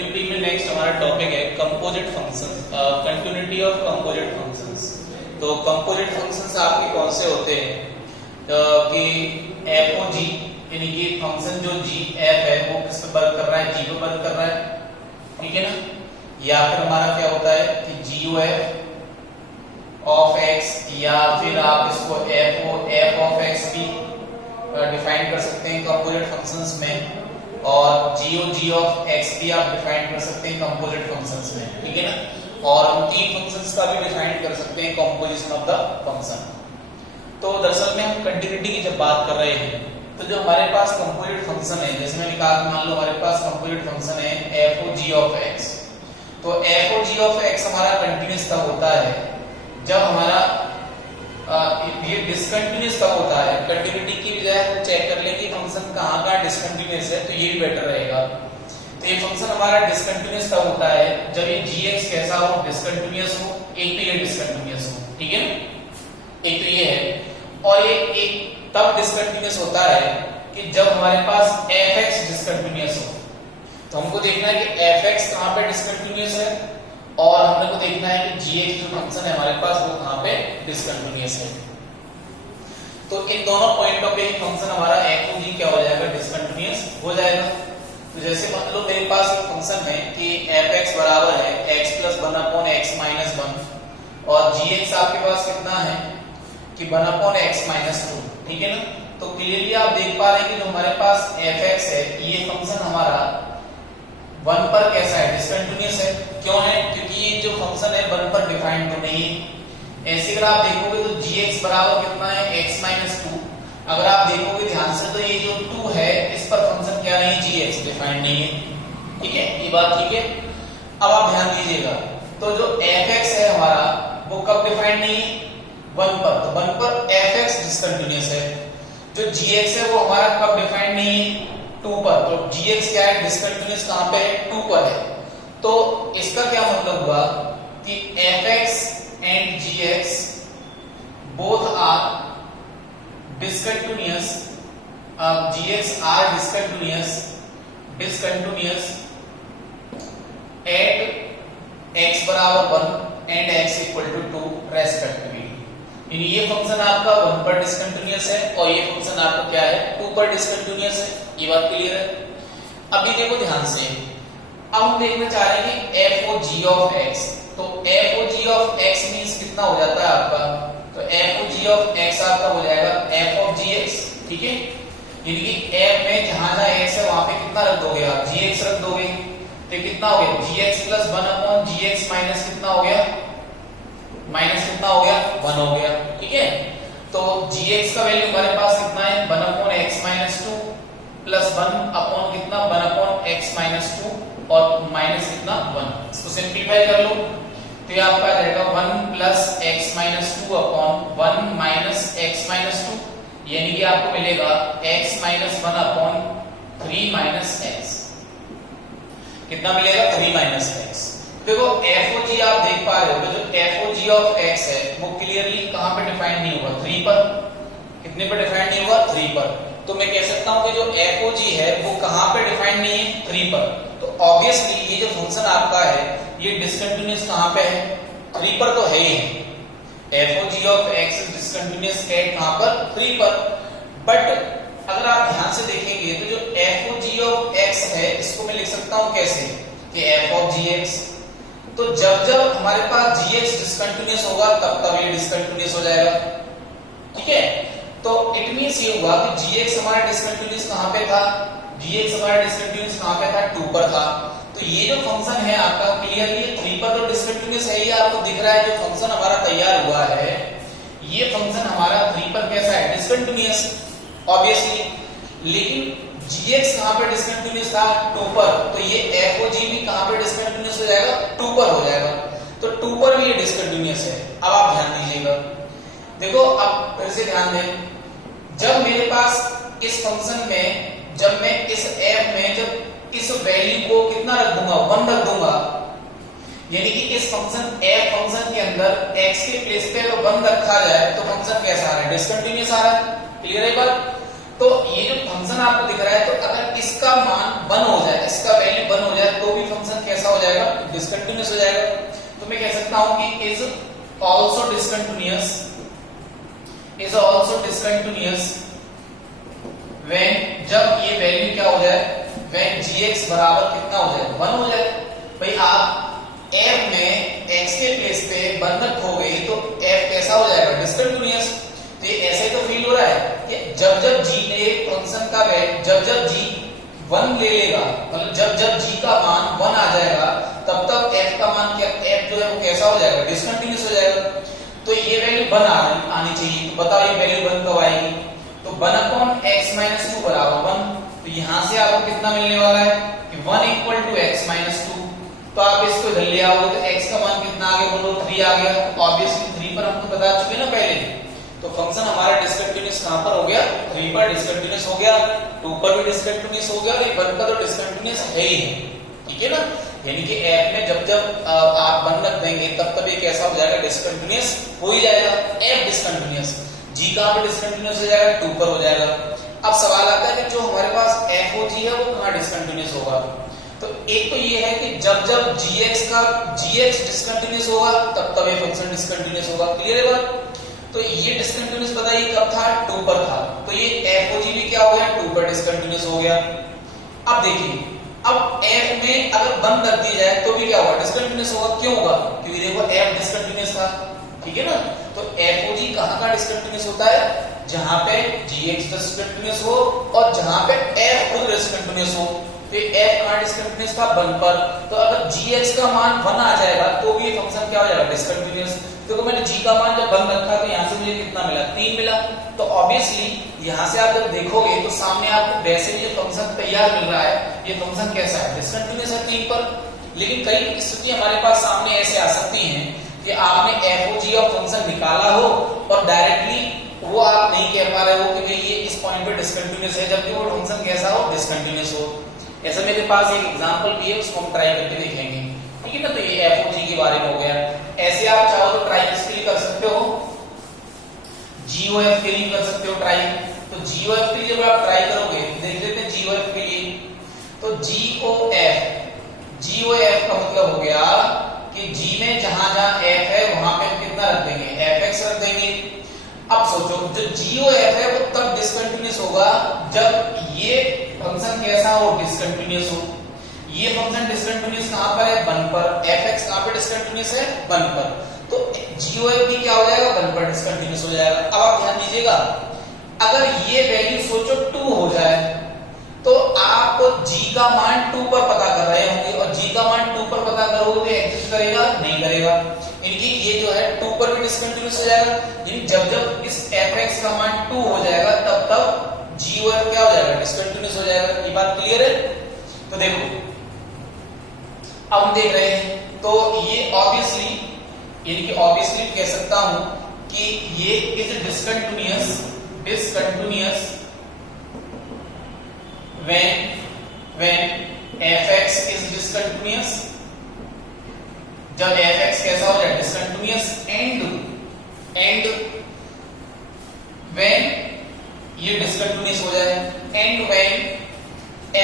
Continuity में next हमारा topic है composite functions, continuity of composite functions. तो कंपोजिट फंक्शंस आपके कौन से होते हैं कि एफ ओ जी, यानी कि फंक्शन जो जी एफ है वो किस पे वर्क कर रहा है, जी पे वर्क कर रहा है, ठीक है ना। या फिर हमारा क्या होता है कि G O F of X, या फिर आप इसको F O F of X भी डिफाइन कर सकते हैं कंपोजिट फंक्शंस में, और जी ऑफ एक्स भी आप डिफाइन कर सकते हैं कंपोजिट फंक्शंस में, ठीक है ना। और उन तीन फंक्शंस का भी डिफाइन कर सकते हैं कंपोजिशन ऑफ द फंक्शन। तो दरअसल में हम कंटिन्यूटी की जब बात कर रहे हैं तो जो हमारे पास कंपोजिट फंक्शन है, जैसे मैंने कहा मान लो हमारे पास कंपोजिट फंक्शन है F O ji of x, तो f O ji of x हमारा कंटिन्यूअस तब होता है जब हमारा ये डिसकंटिन्यूअस कब होता है। कंटिन्यूटी की बजाय हम चेक कर लेंगे फंक्शन कहाँ डिसकंटिन्यूअस है, तो ये भी बेटर रहेगा। तो ये फंक्शन हमारा डिसकंटिन्यूअस कब होता है जब ये gx कैसा हो, डिसकंटिन्यूअस हो। एक तो ये डिसकंटिन्यूअस हो, ठीक है ना, एक तो ये है। और ये एक तब डिसकंटिन्यूअस होता है कि जब हमारे पास fx डिसकंटिन्यूअस हो। तो हमको देखना है कि fx कहाँ पे डिसकंटिन्यूअस है, और हमने को देखना है कि gx जो फंक्शन है हमारे पास वो कहाँ पे डिसकंटिन्यूअस है। तो इन दोनों पॉइंटों पे फंक्शन हमारा f o g क्या हो जाएगा, डिसकंटिन्यूअस हो जाएगा। तो जैसे मान लो मेरे पास एक फंक्शन है कि fx बराबर है x plus 1 upon x minus 1, और gx आपके पास कितना है कि 1 अपॉन x माइनस 2, ठीक है ना। तो क्लियरली आप देख पा रहे हैं कि जो हमारे पास fx है ये फंक्शन हमारा 1 पर कैसा है, डिसकंटिन्यूअस है। क्यों है, क्योंकि ये जो फंक्शन है 1 पर डिफाइंड तो नहीं है। ऐसे अगर आप देखोगे तो gx बराबर कितना है x माइनस 2। अगर आप देखोगे ध्यान से तो ये जो 2 है इस पर फंक्शन क्या नहीं, gx डिफाइंड नहीं है, ठीक है, ये बात ठीक है। अब आप ध्यान दीजिएगा, तो जो fx है हमारा वो कब डिफाइंड नहीं है, 1 पर। तो 1 पर fx डिसकंटिन्यूअस है। जो gx है वो हमारा कब डिफाइंड नहीं है, 2 पर। तो gx क्या है, डिसकंटिन्यूअस कहां पे है, 2 पर है। तो इसका क्या मतलब हुआ कि fx and gx both are discontinuous, gx are discontinuous at x बराबर 1 and x equal to 2 respectively. यानी ये फंक्शन आपका 1 पर डिसकंटिन्यूअस है और ये फंक्शन आपका क्या है, 2 पर डिसकंटिन्यूअस है। ये बात क्लियर है। अभी देखो ध्यान से, अब हम देखना चाह रहे हैं कि f O ji of x. तो f O ji of x means कितना हो जाता है आपका, तो f O ji of x आपका हो जाएगा एफ ऑफ जी एक्स, ठीक है। यानी कि एफ में जहां जहां एक्स है वहां पे कितना रख दोगे आप, जी एक्स रख दोगे। तो कितना हो गया, जी एक्स प्लस 1 अपॉन जी एक्स माइनस कितना हो गया, माइनस कितना हो गया, 1 हो गया, ठीक है। तो जी एक्स का वैल्यू हमारे पास कितना है, 1 upon x minus 2 plus 1 upon कितना, 1 अपॉन एक्स माइनस 2 और माइनस कितना 1। इसको सिंपलीफाई कर लो तो ये आपका आ जाएगा 1 plus X minus 2 upon 1 minus X minus 2, यानी कि आपको मिलेगा x minus 1 upon 3 minus X. कितना मिलेगा, 3 माइनस एक्स। देखो एफ ओ जी आप देख पा रहे हो, जो F O ji of X है वो क्लियरली कहां पे डिफाइन नहीं हुआ, 3 पर। कितने पर डिफाइन नहीं हुआ, 3 पर। तो मैं कह सकता हूं कि जो एफ ओ जी है वो कहां पे डिफाइन नहीं है, 3 पर। तो ऑब्वियसली ये जो फंक्शन आपका है ये डिसकंटिन्यूअस कहां पे है, 3 पर तो है ही है। F O ji of X is discontinuous at कहां पर, 3 पर। बट अगर आप ध्यान से देखेंगे तो जो F O ji of X है इसको मैं लिख सकता हूं कैसे, कि एफ ऑफ जी एक्स। तो जब जब हमारे पास gx डिसकंटिन्यूअस होगा तब तब ये डिसकंटिन्यूअस हो जाएगा, ठीक है। तो इट मींस ये हुआ कि gx हमारा डिसकंटिन्यूअस कहां पे था, gx हमारा डिसकंटिन्यूअस कहां पे था, 2 पर था। तो ये जो फंक्शन है आपका क्लियरली 3 पर तो डिसकंटिन्यूअस है, ये आपको दिख रहा है। जो फंक्शन हमारा तैयार हुआ है ये फंक्शन हमारा 3 पर कैसा है, डिसकंटिन्यूअस ऑब्वियसली। लेकिन gx कहां पे डिसकंटिन्यूअस था, 2 पर। तो ये f o g भी कहां पे डिसकंटिन्यूअस हो जाएगा, 2 पर हो जाएगा। तो 2 पर भी ये डिसकंटिन्यूअस है। अब आप ध्यान दीजिएगा, देखो अब फिर से ध्यान दें, जब मेरे पास इस फंक्शन में, जब मैं इस f में जब इस वैल्यू को कितना रख दूंगा, 1 रख दूंगा, यानी कि इस फंक्शन f फंक्शन के अंदर x के प्लेस पे अगर 1 रखा जाए तो फंक्शन कैसा आ रहा है, डिसकंटिन्यूअस आ रहा है। क्लियर है बात। तो ये जो फंक्शन आपको दिख रहा है, तो अगर इसका मान 1 हो जाए, इसका वैल्यू 1 हो जाए तो भी फंक्शन डिसकंटिन्यूअस हो जाएगा। तो मैं कह सकता हूं कि इज आल्सो डिसकंटिन्यूअस व्हेन, जब ये वैल्यू क्या हो जाए, व्हेन gx बराबर कितना हो जाए, 1 हो जाए। भाई आप f में x के प्लेस पे 1 रखोगे तो f कैसा हो जाएगा, डिसकंटिन्यूअस। तो ये ऐसे तो फील हो रहा है कि जब जब g ने फंक्शन का वैल्यू, जब जब g 1 ले लेगा, मतलब जब जब g का मान 1 आ जाएगा तब तक f का मान क्या, f जो है वो कैसा हो जाएगा, डिसकंटिन्यूअस हो जाएगा। तो ये वैल्यू 1 आनी चाहिए। तो बताओ ये वैल्यू 1 कब आएगी, तो 1/x-2 बराबर 1। तो यहां से आपको कितना मिलने वाला है कि 1 = x-2। तो आप इसको इधर ले आओगे तो x का मान कितना आ गया, बोलो 3 आ गया। ऑब्वियसली 3 पर हम तो बता चुके ना पहले। तो फंक्शन हमारा डिसकंटिन्यूअस कहां पर हो गया, 3 पर डिसकंटिन्यूअस हो गया, 2 पर भी डिसकंटिन्यूअस हो गया और 1 पर तो डिसकंटिन्यूअस है ही है। ठीक है ना, यानी कि f में जब जब आप 1 रख देंगे तब तब ये कैसा हो जाएगा, डिसकंटिन्यूअस हो ही जाएगा। f डिसकंटिन्यूअस, g कहां पर डिसकंटिन्यूअस हो जाएगा, 2 पर हो जाएगा। अब सवाल आता है कि जो हमारे पास f और g है वो कहां डिसकंटिन्यूअस होगा। तो एक तो ये है कि जब जब gx डिसकंटिन्यूअस होगा तब तब ये फंक्शन डिसकंटिन्यूअस होगा। क्लियर है बात। तो ये डिसकंटिन्यूअस बताइए कब था, 2 पर था। तो ये f और g भी क्या हो गया, 2 पर डिसकंटिन्यूअस हो गया। अब देखिए, अब f में अगर 1 रख दिया जाए तो भी क्या होगा, डिसकंटिन्यूअस होगा। क्यों होगा, क्योंकि देखो f डिसकंटिन्यूअस था। ठीक है ना, तो f और g कहां का डिसकंटिन्यूअस होता है, जहां पे gx डिसकंटिन्यूअस हो और जहां पे f खुद डिसकंटिन्यूअस हो। तो f कहां डिसकंटिन्यूअस था, 1 पर। तो अगर gx का मान 1 आ जाएगा तो भी ये फंक्शन क्या हो जाएगा, डिसकंटिन्यूअस। देखो मैंने g का मान जब 1 रखा तो यहां से मुझे कितना मिला, 3 मिला। तो ऑब्वियसली यहां से आप जब देखोगे तो सामने आपको वैसे भी जो फंक्शन तैयार मिल रहा है, ये फंक्शन कैसा है, डिसकंटिन्यूअस है 3 पर। लेकिन कई स्थिति हमारे पास सामने ऐसे आ सकती हैं कि आपने f और g का फंक्शन निकाला हो और डायरेक्टली वो आप नहीं कह पा रहे हो कि भाई ये इस पॉइंट पे डिसकंटिन्यूअस है, जबकि वो फंक्शन कैसा हो, डिसकंटिन्यूअस हो। ऐसा मेरे पास एक एग्जांपल भी है, उसको हम ट्राई करके देखेंगे। ठीक है ना, तो ये f और g के बारे में हो गया। ऐसे आप चाहो तो ट्राई किसके लिए कर सकते हो, GOF के लिए कर सकते हो ट्राई। तो GOF के लिए जब आप ट्राई करोगे, देख लेते हैं GOF के लिए। तो GOF का मतलब हो गया कि G में जहां जहां f है वहां पे हम कितना रख देंगे, fx रख देंगे। अब सोचो, जो GOF है वो तब डिसकंटिन्यूअस होगा जब ये फंक्शन कैसा हो, डिसकंटिन्यूअस हो। ये फंक्शन डिसकंटिन्यूअस कहां पर है, 1 पर। fx कहां पे डिसकंटिन्यूअस है, 1 पर। तो GOF भी क्या हो जाएगा, 1 पर डिसकंटिन्यूअस हो जाएगा। अब आप ध्यान दीजिएगा, अगर ये वैल्यू सोचो 2 हो जाए तो आप g का मान 2 पर पता कर रहे होंगे और g का मान 2 पर पता करोगे तो एग्जिस्ट करेगा, नहीं करेगा। इनकी ये जो है 2 पर भी डिसकंटिन्यूअस हो जाएगा। यानी जब जब इस fx का मान 2 हो जाएगा तब तब GOF क्या हो जाएगा, डिसकंटिन्यूअस हो जाएगा। ये बात क्लियर है। तो देखो अब हम देख रहे हैं, तो ये ऑब्वियसली, यानी कि ऑब्वियसली कह सकता हूं कि ये is discontinuous when fx is discontinuous, जब fx कैसा हो जाए, डिसकंटिन्यूअस। एंड when ये डिसकंटिन्यूअस हो जाए, एंड when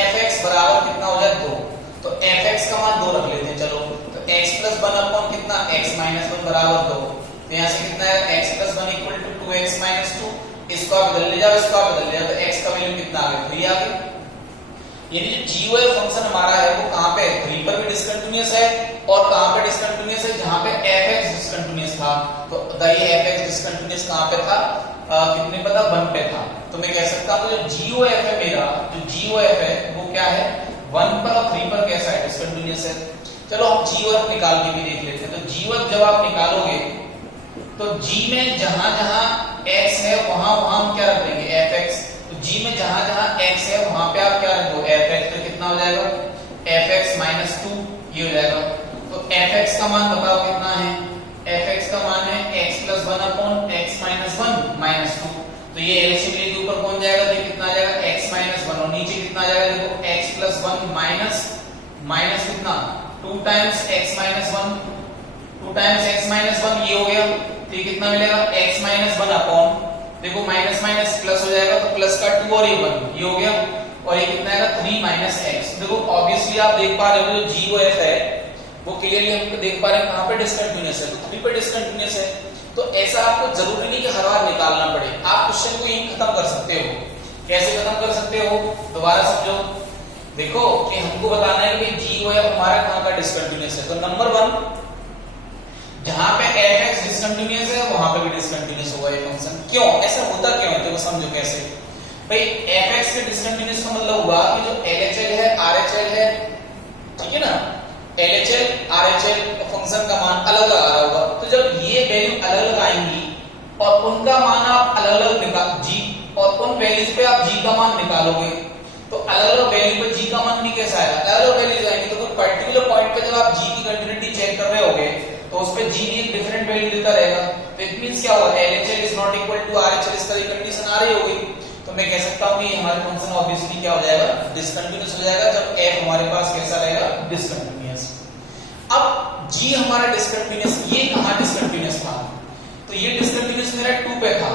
fx बराबर कितना हो जाए, 2। तो fx का मान 2 रख लेते हैं। चलो, तो x + 1 अपॉन कितना, x - 1 बराबर 2। तो यहां से कितना है, x + 1 = 2x - 2। इसको आप बदल ले जाओ, इसको आप बदल ले जाओ, तो x का वैल्यू कितना आ गया, 3 आ गया। यानी जो GOF फंक्शन हमारा है वो कहां पे, 3 पर भी डिसकंटिन्यूअस है और कहां पे डिसकंटिन्यूअस है, जहां पे fx डिसकंटिन्यूअस था। तो ये fx डिसकंटिन्यूअस कहां पे था, कितने पे था, 1 पे था। तो मैं कह सकता हूं जो GOF है मेरा, जो GOF है वो क्या है, 1 पर और 3 पर कैसा है, डिसकंटिन्यूअस है। चलो हम GOF निकाल के भी देख लेते हैं। तो GOF जब आप निकालोगे तो G में जहां जहां x है वहां हम क्या रख देंगे, fx। तो G में जहां जहां x है वहां पे आप क्या रख दो, fx। तो कितना हो जाएगा, fx - 2 ये हो जाएगा। तो fx का मान बताओ कितना है, fx का मान है x + 1 अपॉन x - 1 - 2। तो ये एलसीएम लेके ऊपर पहुंच जाएगा तो कितना आ जाएगा, x - 1 और नीचे कितना आ जाएगा, देखो x + 1 माइनस कितना, 2 टाइम्स x - 1, 2 टाइम्स x - 1 ये हो गया। तो ये कितना मिलेगा, x - 1 अपॉन, देखो माइनस माइनस प्लस हो जाएगा तो प्लस का 2 और ये 1 ये हो गया। और ये कितना आएगा, 3 - x। देखो ऑब्वियसली आप देख पा रहे हो जो GOF है वो क्लियरली हम देख पा रहे हैं कहां पे डिसकंटिन्यूअस है, तो 3 पे डिसकंटिन्यूअस है। तो ऐसा आपको जरूरी नहीं कि हर बार निकालना पड़े, आप क्वेश्चन को यहीं खत्म कर सकते हो। कैसे खत्म कर सकते हो, दोबारा समझो। देखो कि हमको बताना है कि जी वो हमारा कहां का डिसकंटिन्यूअस है, तो नंबर 1 जहां पे fx डिसकंटिन्यूअस है वहां पे भी डिसकंटिन्यूअस होगा ये फंक्शन। क्यों ऐसा होता क्यों है, देखो समझो कैसे। भाई fx के डिसकंटिन्यूअस का मतलब हुआ कि जो LHL है RHL है, ठीक है ना, LHL RHL फंक्शन का मान अलग अलग आ रहा होगा। तो जब ये वैल्यू अलग अलग आएंगी और उनका मान आप अलग अलग निकाल जी और उन वैल्यूज पे आप जी का मान निकालोगे, तो अलग अलग वैल्यू पे जी का मान भी कैसा आएगा, अलग अलग वैल्यूज आएंगी। तो कोई पर्टिकुलर पॉइंट पे जब आप जी की कंटिन्यूटी चेक कर रहे होगे तो उस पे जी भी एक डिफरेंट वैल्यू देता रहेगा। तो इट मींस क्या होगा, LHL is not equal to RHL, इस तरह की कंडीशन आ रही होगी। तो मैं कह सकता हूं कि हमारा फंक्शन ऑब्वियसली क्या हो जाएगा, डिसकंटिन्यूअस हो जाएगा जब f हमारे पास कैसा रहेगा, डिसकंटिन्यूअस। अब g हमारा डिसकंटिन्यूअस, ये कहां डिसकंटिन्यूअस था, तो ये डिसकंटिन्यूअस मेरा 2 पे था।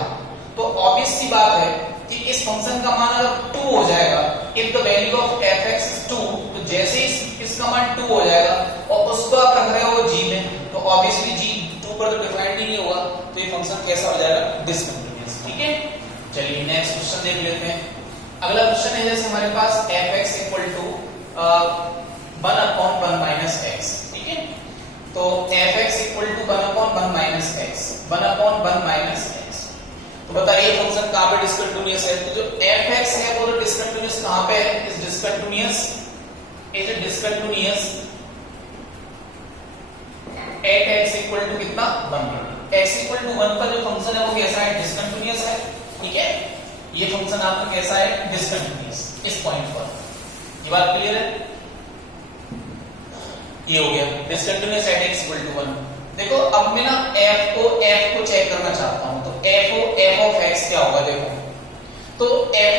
तो ऑब्वियस सी बात है कि इस फंक्शन का मान अगर 2 हो जाएगा, if the value of fx is 2, तो जैसे इसका मान 2 हो जाएगा और उसको आप रख रहे हो g में, तो ऑब्वियसली g 2 पर तो डिफाइंड ही नहीं होगा, तो ये फंक्शन कैसा हो जाएगा, डिसकंटिन्यूअस। ठीक है, चलिए नेक्स्ट क्वेश्चन देख लेते हैं। अगला क्वेश्चन है जैसे हमारे पास fx equal to 1/1 minus x, ठीक है। तो fx equal to 1/1 minus x, 1/1 minus x। तो बताइए फंक्शन कहां पे डिसकंटिन्यूअस है, तो जो fx है वो डिसकंटिन्यूअस कहां पे है, is discontinuous at x equal to कितना 1, x इक्वल टू 1 पर जो फंक्शन है वो कैसा है, डिसकंटिन्यूअस है। ठीक है, ये फंक्शन आपका कैसा है, डिसकंटिन्यूअस इस पॉइंट पर। ये बात क्लियर है, ये हो गया discontinuous at x equal to 1। देखो अब मैं ना f को चेक करना चाहता हूं, तो f ऑफ x क्या होगा, देखो तो f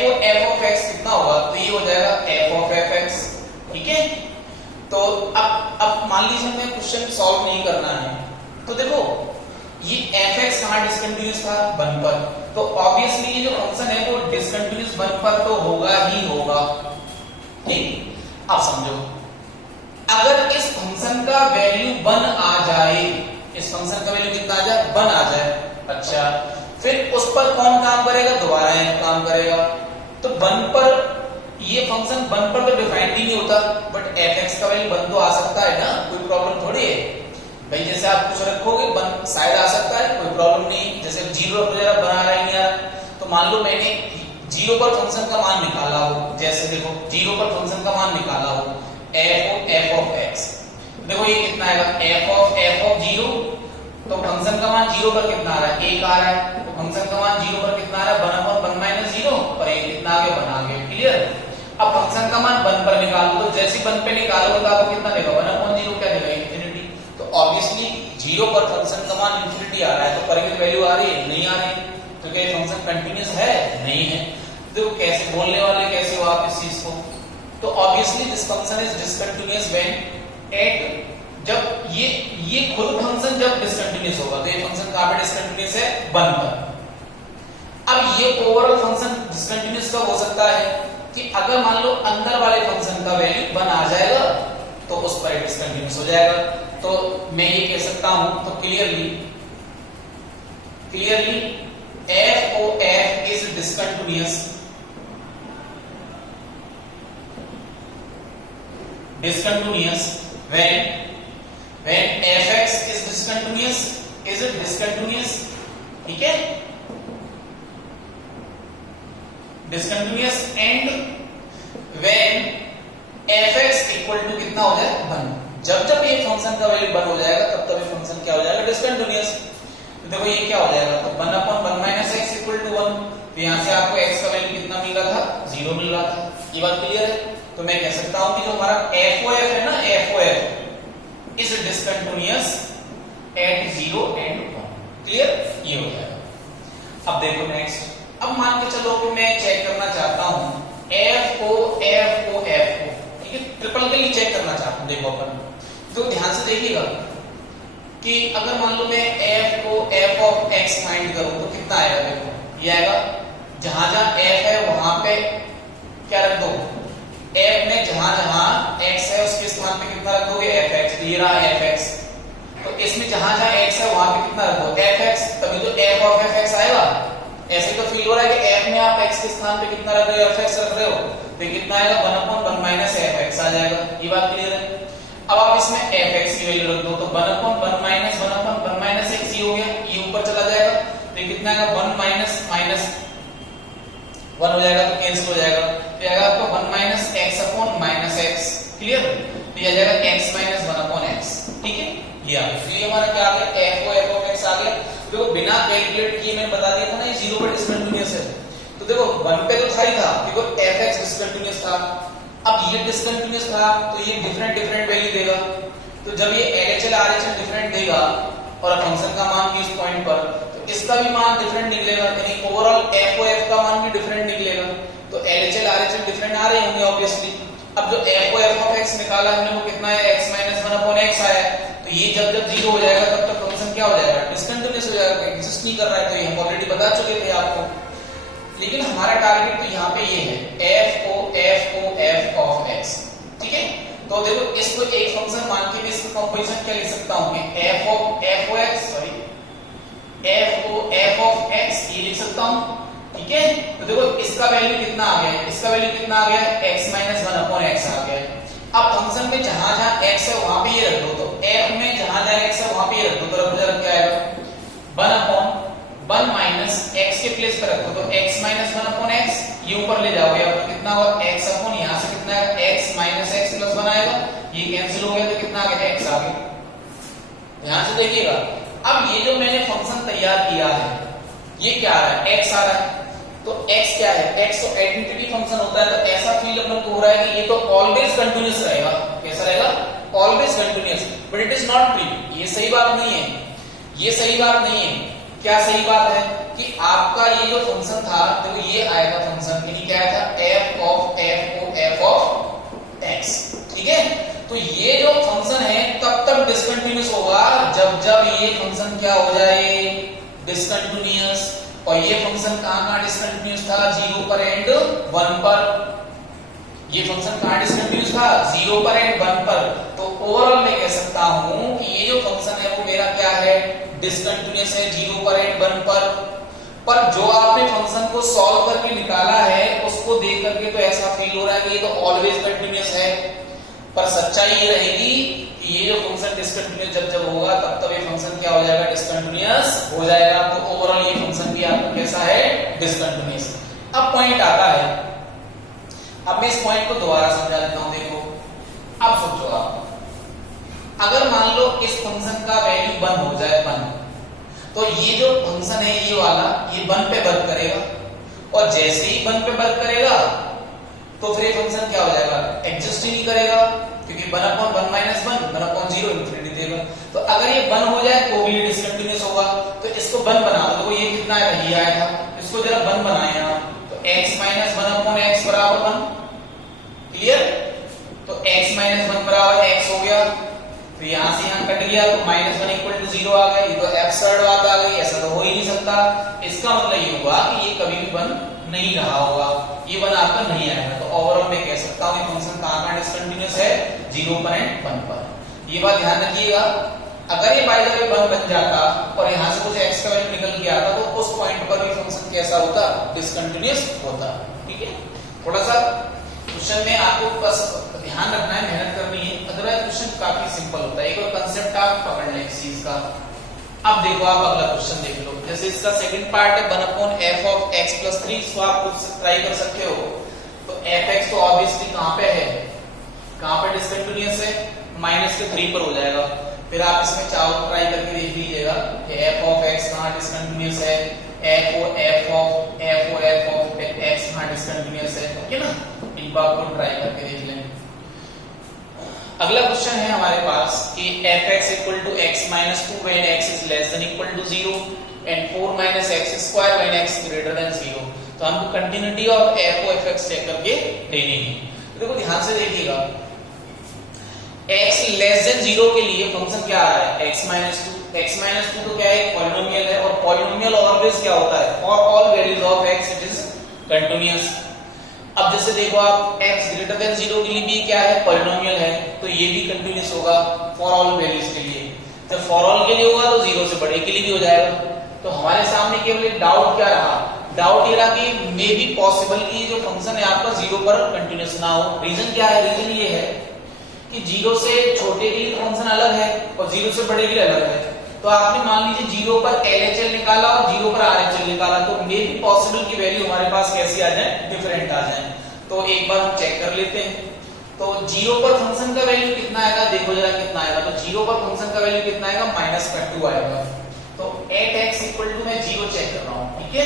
ऑफ x कितना होगा, तो ये हो जाएगा f ऑफ fx। ठीक है, तो अब मान लीजिए हमें क्वेश्चन सॉल्व नहीं करना है, तो देखो ये fx कहां डिसकंटिन्यूअस था, 1 पर, तो ऑब्वियसली ये जो फंक्शन है वो डिसकंटिन्यूअस 1 पर तो होगा ही होगा। ठीक, अब समझो अगर इस फंक्शन का वैल्यू 1 आ जाए, इस फंक्शन का वैल्यू कितना आ जाए, 1 आ जाए, अच्छा फिर उस पर कौन काम करेगा, दोबारा f काम करेगा। तो 1 पर ये फंक्शन 1 पर तो डिफाइंड ही नहीं होता, बट fx का वैल्यू 1 तो आ सकता है ना, कोई प्रॉब्लम थोड़ी है भाई। जैसे आप कुछ रखोगे 1 शायद आ सकता है, कोई प्रॉब्लम नहीं। जैसे 0 वगैरह बना रहा है नहीं यार, तो मान लो मैंने 0 पर फंक्शन का मान निकाला हो, जैसे देखो 0 पर फंक्शन का मान निकाला हो f ऑफ x, देखो ये कितना आएगा, f ऑफ 0, तो फंक्शन का मान 0 पर कितना आ रहा है, 1 आ रहा है, तो फंक्शन का मान 0 पर कितना आ रहा है, 1/1 माइनस 0, और ये कितना आ गया, 1 आ गया। क्लियर, अब फंक्शन का मान 1 पर निकालो, तो जैसे 1 पे निकालोगे तो आपको कितना देगा, 1/0 क्या देगा, इंफिनिटी। तो ऑब्वियसली 0 पर फंक्शन का मान इंफिनिटी आ रहा है, तो पर की वैल्यू आ रही है, नहीं आ रही, तो क्या ये फंक्शन कंटीन्यूअस है, नहीं है। तो कैसे बोलने वाले, कैसे हो आप इस चीज को, तो obviously this function is discontinuous when eight, जब ये खुद फंक्शन जब डिसकंटिन्यूअस होगा, तो ये फंक्शन कहां पे डिसकंटिन्यूअस है, 1 पर। अब ये ओवरऑल फंक्शन डिसकंटिन्यूअस कब हो सकता है, कि अगर मान लो अंदर वाले फंक्शन का वैल्यू 1 आ जाएगा तो उस पर डिसकंटिन्यूअस हो जाएगा। तो मैं ये कह सकता हूं, तो clearly f o f is discontinuous when fx is discontinuous, is it discontinuous? ठीक है, discontinuous and when fx equal to कितना हो जाए, 1। जब ये फंक्शन का वैल्यू 1 हो जाएगा तब ये फंक्शन क्या हो जाएगा, डिसकंटिन्यूअस। तो देखो ये क्या हो जाएगा, तो 1/1 माइनस x इक्वल टू 1, तो यहां से आपको x का वैल्यू कितना मिल रहा था, 0 मिल रहा था। ये बात क्लियर है, तो मैं कह सकता हूं कि जो हमारा FOF है ना, FOF is discontinuous at 0 and 1। Clear, ये हो जाएगा। अब देखो नेक्स्ट, अब मान के चलो कि मैं चेक करना चाहता हूं FO, ठीक है, ट्रिपल के लिए चेक करना चाहता हूं। देखो अपन तो ध्यान से देखिएगा कि अगर मान लो मैं f ऑफ x फाइंड करूं तो कितना आएगा, देखो ये आएगा, जहां f है वहां पे क्या रख दो, f में जहां x है उसके स्थान पे कितना रख दोगे, fx। तो ये रहा fx। तो इसमें जहां जहां x है वहां पे कितना रखो fx, तभी तो f of fx आएगा। ऐसे तो फील हो रहा है कि f में आप x के स्थान पे कितना रख रहे हो, fx रख रहे हो, तो कितना आएगा 1/1 fx आ जाएगा। ये बात क्लियर है। अब आप इसमें fx की वैल्यू रख दो तो 1/1 x ये हो गया, ये ऊपर चला जाएगा तो ये कितना आएगा 1 माइनस 1 हो जाएगा तो कैंसिल हो जाएगा, तो आएगा आपका 1 x x। क्लियर? तो ये आ जाएगा x 1/x। ठीक है, ये आ गया। ये हमारा क्या आ गया f of x आ गया। देखो बिना कैलकुलेट किए मैंने बता दिया था ना ये 0 पर डिस्कंटीन्यूअस है। तो देखो 1 पे तो था ही था, देखो fx डिस्कंटीन्यूअस था, अब ये डिस्कंटीन्यूअस था तो ये डिफरेंट वैल्यू देगा। तो जब ये LHL RHL डिफरेंट देगा और फंक्शन का मान भी इस पॉइंट पर, तो इसका भी मान डिफरेंट निकलेगा, यानी ओवरऑल f का मान भी डिफरेंट निकलेगा। तो LHL RHL डिफरेंट आ रहे होंगे ऑब्वियसली। अब जो f of x निकाला हमने वो कितना है x 1/x आया है। तो ये जब 0 हो जाएगा तब तक फंक्शन क्या हो जाएगा डिस्कंटीन्यूअस हो जाएगा, एग्जिस्ट नहीं कर रहा है। तो ये हम ऑलरेडी बता चुके थे आपको, लेकिन हमारा टारगेट तो यहाँ पे ये है f of x। ठीक है, तो देखो इसको एक फंक्शन मान के मैं इसका कंपोजिशन क्या लिख सकता हूँ कि f of x ये लिख सकता हूँ। ठीक है, तो देखो इसका वैल्यू कितना आ गया है, इसका वैल्यू कितना आ गया है x 1/x आ गया है। अब फंक्शन में जहां जहां x है वहां पे ये रख दो, तो f में जहां जहां x है वहां पे ये रख दो, तो रख क्या आएगा 1/1 x के प्लेस पे रखो तो x 1/x, ये ऊपर ले जाओगे अब तो कितना होगा x अपॉन यहां से कितना है x x + 1 आएगा, ये कैंसिल हो गया तो कितना आ गया x आ गया। ध्यान से देखिएगा, अब ये जो मैंने फंक्शन तैयार किया है ये क्या आ रहा है x आ रहा है। तो x क्या है, x तो आइडेंटिटी फंक्शन होता है, तो ऐसा फील अपन को हो रहा है कि ये तो ऑलवेज कंटीन्यूअस रहेगा। कैसा रहेगा, always continuous, but it is not true. ये सही बात नहीं है, ये सही बात नहीं है। क्या सही बात है कि आपका ये जो फंक्शन था देखो ये आया था फंक्शन, यानी क्या आया था f of x। ठीक है, तो ये जो फंक्शन है तब तक डिस्कंटीन्यूअस होगा जब ये फंक्शन क्या हो जाए डिस्कंटीन्यूअस। और ये फंक्शन कहां डिस्कंटीन्यूअस था 0 पर एंड 1 पर। ये फंक्शन कहां डिस्कंटीन्यूअस था 0 पर एंड 1 पर। तो ओवरऑल मैं कह सकता हूं कि ये जो फंक्शन है वो मेरा क्या है डिस्कंटीन्यूअस है 0 पर एंड 1 पर जो आपने फंक्शन को सॉल्व करके निकाला है उसको देख करके तो ऐसा फील हो रहा है कि ये तो ऑलवेज कंटीन्यूअस है। पर सच्चाई ये रहेगी कि ये जो फंक्शन डिस्कंटीन्यूअस जब होगा तब ये फंक्शन क्या हो जाएगा डिस्कंटीन्यूअस हो जाएगा। तो ओवरऑल ये फंक्शन भी आपका कैसा है डिस्कंटीन्यूअस। अब पॉइंट आता है, अब मैं इस पॉइंट को दोबारा समझा देता हूं। देखो अब सोचो आप, अगर मान लो इस फंक्शन का वैल्यू 1 हो जाए 1, तो ये जो फंक्शन है ये वाला ये 1 पे वर्क करेगा, और जैसे ही 1 पे वर्क करेगा तो फिर ये फंक्शन क्या हो जाएगा एग्जिस्ट ही नहीं करेगा, क्योंकि 1/1 - 1 1/0 इन्फिनिटी देगा। तो अगर ये 1 हो जाए तो भी डिस्कंटीन्यूअस होगा। तो इसको 1 बना दो, तो ये कितना है ये आया था, इसको जरा 1 बनाए आप तो x - 1/x = 1। क्लियर, तो x - 1 = x हो गया, तो यहां से यहां कट गया तो -1 = 0 आ गया। ये तो एब्सर्ड बात आ गई, ऐसा तो हो ही नहीं सकता। इसका मतलब ये हुआ कि ये कभी भी 1 नहीं रहा होगा, ये 1 आपका नहीं आएगा। तो ओवरऑल मैं कह सकता हूं कि फंक्शन कहां डिस्कंटीन्यूअस है 0 पर एंड 1 पर। ये बात ध्यान रखिएगा। अगर ये बाय द वे 1 बन जाता और यहां से कुछ x का वैल्यू निकल के आता तो उस पॉइंट पर भी फंक्शन कैसा होता डिस्कंटीन्यूअस होता। ठीक है, थोड़ा सा क्वेश्चन में आपको बस ध्यान रखना है, मेहनत करनी है, अदरवाइज क्वेश्चन काफी सिंपल होता है। एक बार कांसेप्ट आप पकड़ लें इस चीज का। अब देखो आप अगला क्वेश्चन देख लो, जैसे इसका सेकंड पार्ट है 1/f of x + 3, इसको आप खुद से ट्राई कर सकते हो। तो fx तो ऑब्वियसली कहां पे है, कहां पे डिस्कंटीन्यूअस है -3 पर हो जाएगा। फिर आप इसमें चाहो ट्राई करके देख लीजिएगा कि f of x कहां डिस्कंटीन्यूअस है, f of x कहां डिस्कंटीन्यूअस है। ओके ना, इन बात को ट्राई करके देख लें। अगला क्वेश्चन है हमारे पास कि fx = x - 2 when x is less than equal to 0 and 4 - x² when x greater than 0। तो हमको continuity of f of fx check करके लेनी है। तो देखो ध्यान से देखिएगा, x लेस देन 0 के लिए फंक्शन क्या आ रहा है x - 2। x - 2 तो क्या है पॉलिनोमियल है, और पॉलिनोमियल ऑलवेज क्या होता है for all values of x it is continuous. अब जैसे देखो आप x ग्रेटर देन 0 के लिए भी क्या है, पॉलिनोमियल है, तो ये भी कंटिन्यूअस होगा फॉर ऑल वैल्यूज के लिए। जब फॉर ऑल के लिए होगा तो 0 से बड़े के लिए भी हो जाएगा। तो हमारे सामने केवल एक डाउट क्या रहा, डाउट ये रहा कि मे बी पॉसिबल कि ये जो फंक्शन है आपका 0 पर कंटिन्यूअस ना हो। रीजन क्या है, रीजन ये है कि 0 से छोटे के लिए फंक्शन अलग है और 0 से बड़े के लिए अलग है। तो आपने मान लीजिए 0 पर LHL निकाला और 0 पर RHL निकाला, तो मे बी पॉसिबल की वैल्यू हमारे पास कैसी आ जाए, डिफरेंट आ जाए। तो एक बार हम चेक कर लेते हैं। तो 0 पर फंक्शन का वैल्यू कितना आएगा, देखो जरा कितना आएगा। तो 0 पर फंक्शन का वैल्यू कितना आएगा, -2 आएगा। तो at x इक्वल टू मैं 0 चेक कर रहा हूं, ठीक है।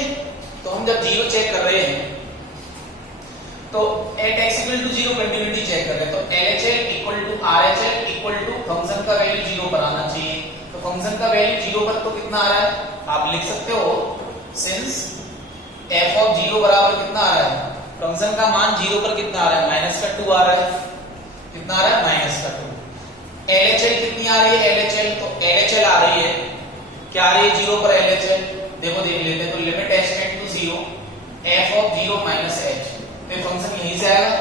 तो हम जब 0 चेक कर रहे हैं तो at x equal to 0 continuity check कर रहे हैं। तो LHL equal to RHL equal to function का वैल्यू 0 पर आना चाहिए। तो फंक्शन का वैल्यू 0 पर तो कितना आ रहा है, आप लिख सकते हो सिंस f ऑफ 0 बराबर कितना आ रहा है, फंक्शन का मान 0 पर कितना आ रहा है, -2 आ रहा है। कितना आ रहा है, -2। LHL कितनी आ रही है, LHL तो LHL आ रही है, क्या आ रही है 0 पर LHL, देखो देख लेते हैं। तो limit h tend to 0 f of 0 minus h, तो फंक्शन यहीं से आएगा।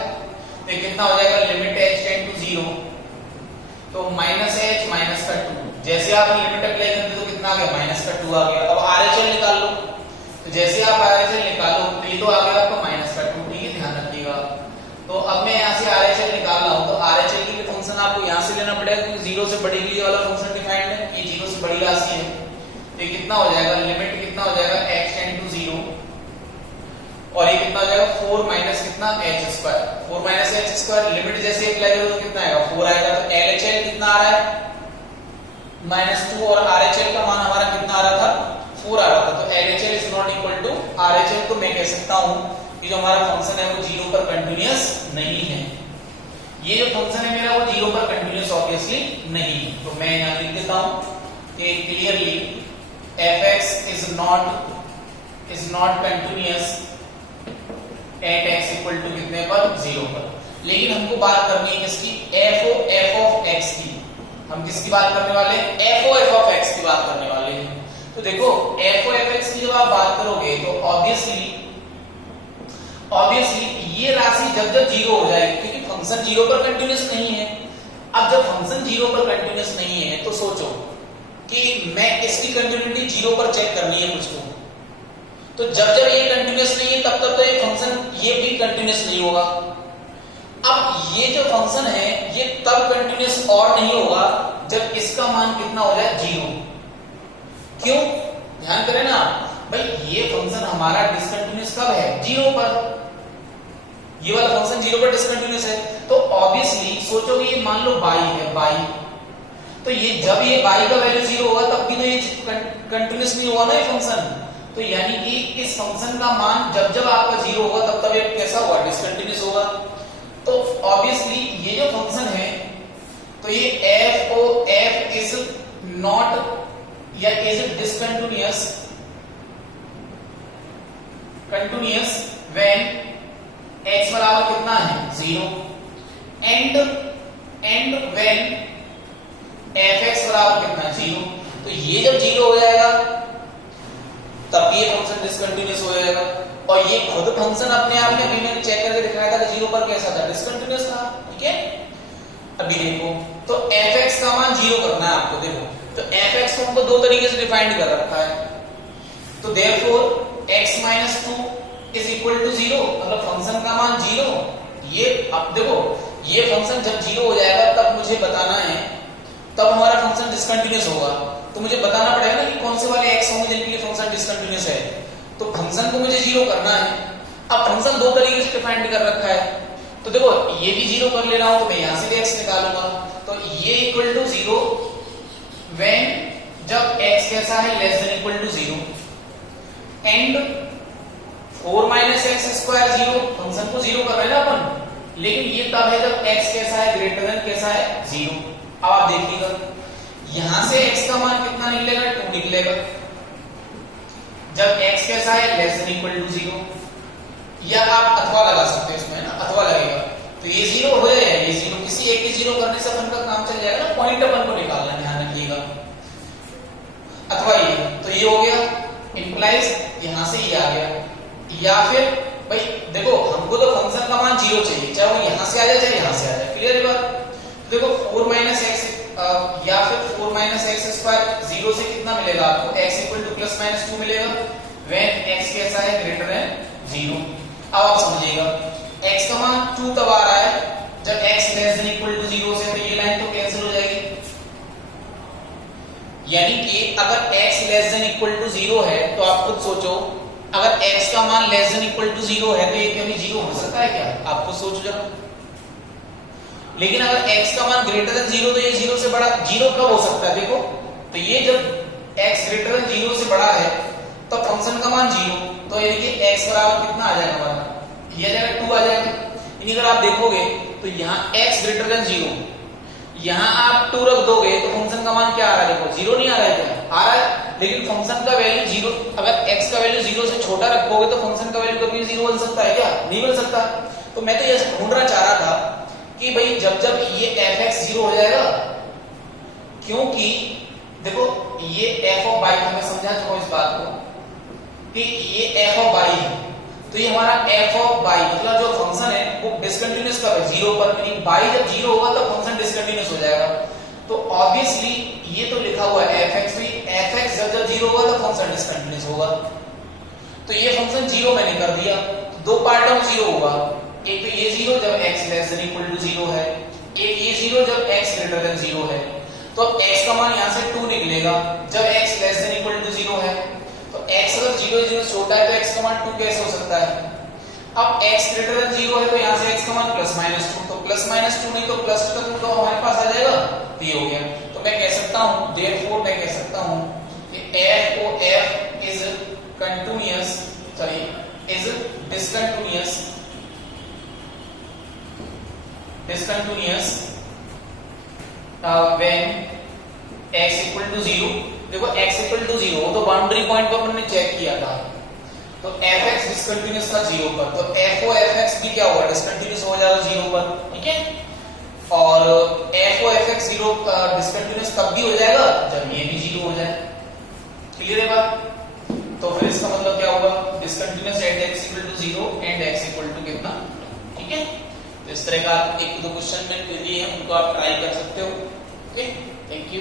तो कितना हो जाएगा, लिमिट h टेंड टू 0 तो -h -2। जैसे आप लिमिट अप्लाई करते तो कितना आ गया, -2 आ गया। अब RHL निकाल लो, तो जैसे आप RHL निकालो तो ये तो आ गया आपका -2, ठीक है, ध्यान रखिएगा। तो अब मैं यहाँ से RHL निकाल रहा हूँ, तो RHL के लिए फंक्शन आपको यहाँ से लेना पड़ेगा क्योंकि 0 से बड़े के लिए वाला फंक्शन डिफाइंड है, ये 0 से बड़ी राशि है। तो ये कितना हो जाएगा, लिमिट कितना हो जाएगा, x टेंड टू 0 और ये कितना हो जाएगा 4 माइनस कितना h², 4 माइनस h²। लिमिट जैसे अप्लाई करो तो कितना आएगा, 4 आएगा। तो LHL कितना आ रहा है, -2 और RHL का मान हमारा कितना आ रहा था, 4 आ रहा था। तो LHL is not equal to RHL, तो मैं कह सकता हूं कि जो हमारा फंक्शन है वो 0 पर कंटीन्यूअस नहीं है। ये जो फंक्शन है मेरा वो 0 पर कंटीन्यूअस ऑब्वियसली नहीं है। तो मैं यहां लिख देता हूं कि clearly fx is not continuous at x equal to कितने पर, 0 पर। लेकिन हमको बात करनी है किसकी, f of x की। हम किसकी बात करने वाले हैं, f of x की बात करने वाले हैं। तो देखो f of x की जब आप बात करोगे तो ऑब्वियसली ये राशि जब 0 हो जाएगी, क्योंकि फंक्शन 0 पर कंटीन्यूअस नहीं है। अब जब फंक्शन 0 पर कंटीन्यूअस नहीं है तो सोचो कि मैं इसकी कंटिन्यूटी 0 पर चेक करनी है मुझको। तो जब ये कंटीन्यूअस नहीं है तब तक तो ये फंक्शन ये भी कंटीन्यूअस नहीं होगा। अब ये जो फंक्शन है ये तब कंटीन्यूअस और नहीं होगा जब इसका मान कितना हो जाए, 0। क्यों, ध्यान करें ना भाई, ये फंक्शन हमारा डिसकंटीन्यूअस कब है, 0 पर। ये वाला फंक्शन 0 पर डिसकंटीन्यूअस है। तो ऑब्वियसली सोचो ये मान लो y है, y, तो ये जब ये y का वैल्यू 0 होगा तब भी तो ये कंटीन्यूअस नहीं होगा ना ये फंक्शन। तो यानी कि इस फंक्शन का मान जब आपका 0 होगा तब ये कैसा होगा, डिसकंटीन्यूअस होगा। तो ऑब्वियसली ये जो फंक्शन है तो ये f इज नॉट या इज डिसकंटीन्यूअस व्हेन x बराबर कितना है, 0 एंड व्हेन fx बराबर कितना, 0। तो ये जब 0 हो जाएगा तब ये फंक्शन डिसकंटीन्यूअस हो जाएगा। और ये खुद फंक्शन अपने आप में अभी मैंने चेक करके दिखाया था कि 0 पर कैसा था, डिसकंटीन्यूअस था, ठीक है। अभी देखो तो fx का मान 0 करना है आपको। देखो तो fx को हमको दो तरीके से डिफाइंड कर रखा है। तो therefore x - 2 is equal to 0, मतलब फंक्शन का मान 0। ये अब देखो ये फंक्शन जब 0 हो जाएगा तब मुझे बताना है, तब हमारा फंक्शन डिसकंटीन्यूअस होगा। तो मुझे बताना पड़ेगा ना कि कौन से वाले x होंगे जिनके लिए फंक्शन डिसकंटीन्यूअस है। तो फंक्शन को मुझे 0 करना है। अब फंक्शन दो तरीके से डिफाइंड कर रखा है। तो देखो ये भी 0 कर ले रहा हूं तो मैं यहां से भी x निकालूंगा। तो ये इक्वल टू 0 व्हेन जब x कैसा है, less than equal to 0 and 4 minus x² 0, function को 0 कर रहे हैं ना अपन, लेकिन ये तब है जब x कैसा है, ग्रेटर देन कैसा है, 0। अब आप देखिएगा यहां से x का मान कितना निकलेगा, 2 निकलेगा। जब x कैसा है, लेस देन इक्वल टू 0, या आप अथवा लगा सकते हैं इसमें ना, अथवा लगेगा तो ये 0 हो जाएगा, ये 0, किसी एक के 0 करने से अपन का काम चल जाएगा ना, पॉइंट अपन को निकालना है, ध्यान रखिएगा। अथवा ये तो ये हो गया, इंप्लाइज यहां से ये आ गया, या फिर भाई देखो हमको तो फंक्शन का मान 0 चाहिए, चाहे वो यहां से आ जाए चाहे यहां से आ जाए। क्लियर है बात? तो देखो 4 माइनस एक्स या फिर 4 माइनस एक्स स्क्वायर 0 से कितना मिलेगा आपको? x equal two plus minus 2 मिलेगा व्हेन x कैसा है? Greater than 0। अब आप समझिएगा x का मान 2 तब आ रहा है जब x less than equal to 0 से, तो ये लाइन तो कैंसिल हो जाएगी। यानी कि अगर x less than equal to 0 है तो आप खुद सोचो, अगर x का मान लेस देन इक्वल टू 0 है तो ये कभी 0 हो सकता है क्या? आप खुद सोचो जरा। लेकिन अगर x का मान ग्रेटर देन 0 तो ये 0 से बड़ा, 0 कब हो सकता है? देखो तो ये जब x ग्रेटर देन 0 से बड़ा है तो फंक्शन का मान 0, तो यानी कि x बराबर कितना आ जाएगा हमारा? ये आ जाएगा 2 आ जाएगा। यानी अगर आप देखोगे तो यहाँ x ग्रेटर देन 0, यहाँ आप 2 रख दोगे तो फंक्शन का मान क्या आ रहा है? देखो 0 नहीं आ रहा है क्या? आ रहा है, लेकिन फंक्शन का वैल्यू 0, अगर x का वैल्यू 0 से छोटा रखोगे तो फंक्शन का वैल्यू कभी 0 बन सकता है क्या? नहीं बन सकता। तो मैं तो ये ढूंढना चाह रहा था कि भाई जब जब ये fx 0 हो जाएगा, क्योंकि देखो ये f ऑफ y, हमें समझा चुका इस बात को कि ये f ऑफ y है, तो ये हमारा f ऑफ y मतलब जो फंक्शन है वो डिसकंटिन्यूअस कब है? 0 पर। यानी y जब 0 होगा तो फंक्शन डिसकंटिन्यूअस हो जाएगा। तो ऑब्वियसली ये तो लिखा हुआ है fx भी, fx जब जब 0 होगा तो फंक्शन डिसकंटिन्यूअस होगा। तो ये फंक्शन 0 मैंने कर दिया, तो दो पार्ट में 0 होगा। एक तो ये 0 जब x less than equal to 0 है, एक ये 0 जब x ग्रेटर देन 0 है। तो x का मान यहां से 2 निकलेगा जब x less than equal to 0 है। तो x अगर 0 0 छोटा है तो x का मान 2 कैसे हो सकता है? अब x ग्रेटर देन 0 है तो यहां से x का मान प्लस माइनस 2, तो प्लस माइनस 2 नहीं तो प्लस 2 तो हमारे पास आ जाएगा, तो ये हो गया। तो मैं कह सकता हूं, देयरफॉर मैं कह सकता हूं कि f o f is continuous, sorry is discontinuous when x equal to 0। देखो x equal to 0 तो बाउंड्री पॉइंट पर हमने चेक किया था, तो fx डिसकंटीन्यूअस था 0 पर, तो f o fx भी क्या होगा? डिसकंटीन्यूअस हो जाएगा 0 पर, ठीक है। और f o fx 0 डिसकंटीन्यूअस तब भी हो जाएगा जब ये भी 0 हो जाए। क्लियर है बात? तो फिर इसका मतलब क्या होगा? Discontinuous at x equal to 0 and x equal to कितना, ठीक है। तो इस तरह का एक दो क्वेश्चन मैंने दिए हैं, उनको आप ट्राई कर सकते हो। Okay, thank you.